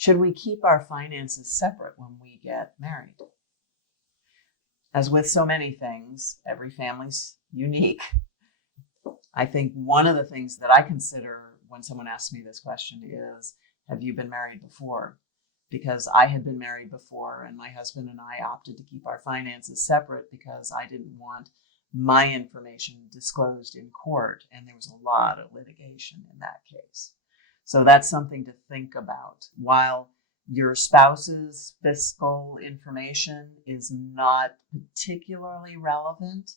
Should we keep our finances separate when we get married? As with so many things, every family's unique. I think one of the things that I consider when someone asks me this question is, have you been married before? Because I had been married before, and my husband and I opted to keep our finances separate because I didn't want my information disclosed in court, and there was a lot of litigation in that case. So that's something to think about. While your spouse's fiscal information is not particularly relevant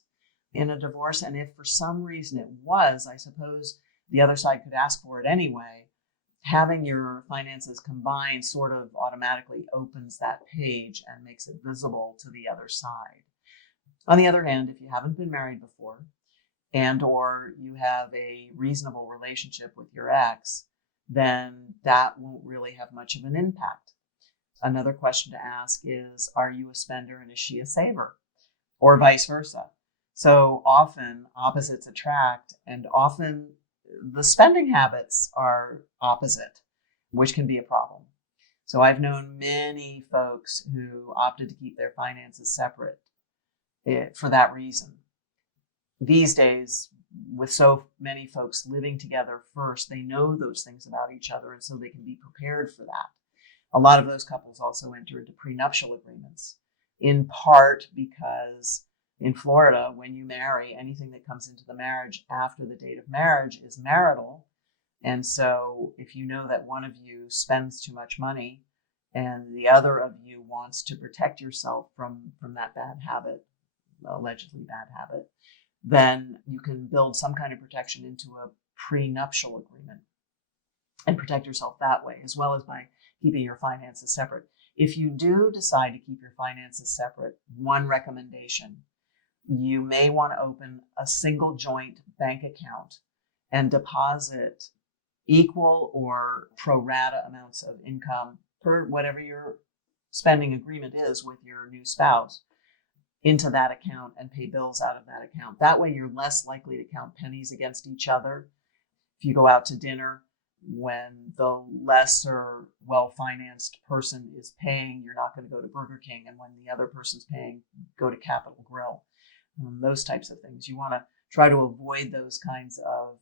in a divorce, and if for some reason it was, I suppose the other side could ask for it anyway, having your finances combined sort of automatically opens that page and makes it visible to the other side. On the other hand, if you haven't been married before and or you have a reasonable relationship with your ex, then that won't really have much of an impact. Another question to ask is, are you a spender and is she a saver? Or vice versa. So often opposites attract, and often the spending habits are opposite, which can be a problem. So I've known many folks who opted to keep their finances separate for that reason. These days, with so many folks living together first, they know those things about each other, and so they can be prepared for that. A lot of those couples also enter into prenuptial agreements, in part because in Florida, when you marry, anything that comes into the marriage after the date of marriage is marital. And so if you know that one of you spends too much money and the other of you wants to protect yourself from that bad habit, allegedly bad habit, then you can build some kind of protection into a prenuptial agreement and protect yourself that way, as well as by keeping your finances separate. If you do decide to keep your finances separate, one recommendation, you may want to open a single joint bank account and deposit equal or pro rata amounts of income per whatever your spending agreement is with your new spouse into that account and pay bills out of that account. That way you're less likely to count pennies against each other. If you go out to dinner, when the lesser well-financed person is paying, you're not going to go to Burger King, and when the other person's paying, go to Capital Grill. Those types of things. You want to try to avoid those kinds of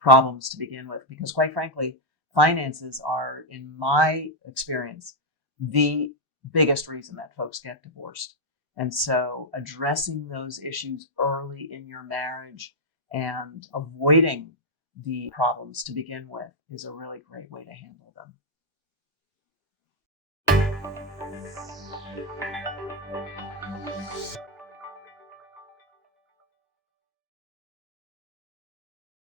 problems to begin with, because quite frankly, finances are, in my experience, the biggest reason that folks get divorced. And so addressing those issues early in your marriage and avoiding the problems to begin with is a really great way to handle them.